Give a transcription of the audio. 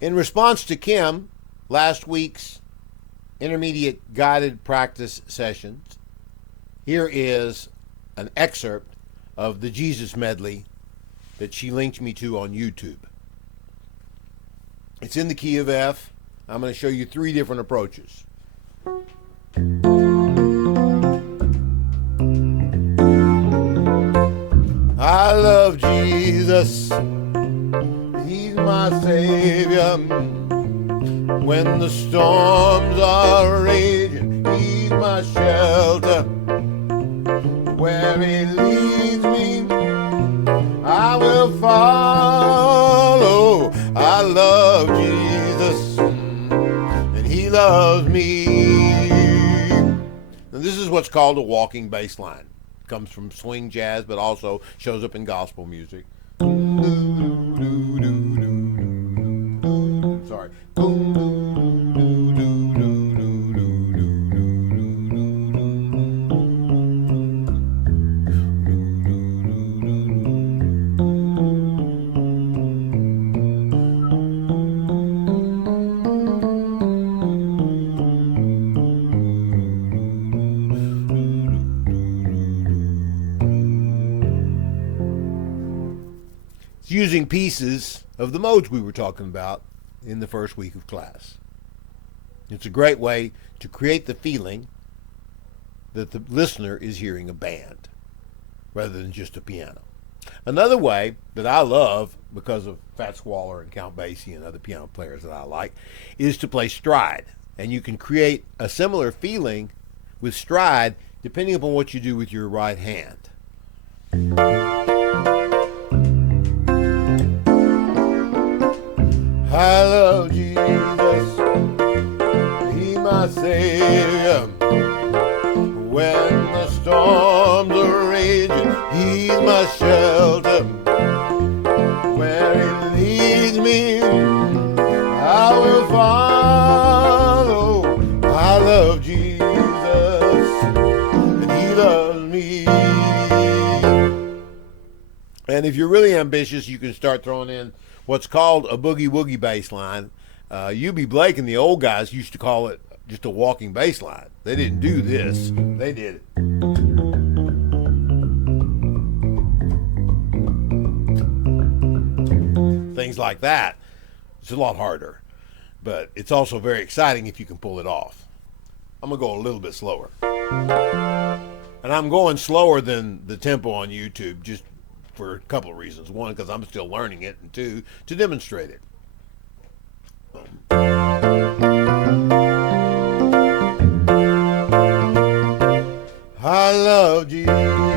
In response to Kim, last week's intermediate guided practice sessions, here is an excerpt of the Jesus Medley that she linked me to on YouTube. It's in the key of F. I'm going to show you 3 different approaches. I love Jesus, He's my Savior. When the storms are raging, He's my shelter. Where He leads me, I will follow. I love Jesus, and He loves me. And this is what's called a walking bass line. It comes from swing jazz, but also shows up in gospel music. Sorry. Using pieces of the modes we were talking about in the first week of class. It's a great way to create the feeling that the listener is hearing a band rather than just a piano. Another way that I love, because of Fat Squaller and Count Basie and other piano players that I like, is to play stride. And you can create a similar feeling with stride depending upon what you do with your right hand. I love Jesus, He's my Savior. When the storms are raging, He's my shelter. Where He leads me, I will follow. I love Jesus, and He loves me. And if you're really ambitious, you can start throwing in what's called a boogie woogie bass line. U.B. Blake and the old guys used to call it just a walking bass line. They didn't do this. They did it. Things like that. It's a lot harder, but it's also very exciting if you can pull it off. I'm going to go a little bit slower. And I'm going slower than the tempo on YouTube just for a couple of reasons. One, because I'm still learning it, and 2, to demonstrate it. I love Jesus.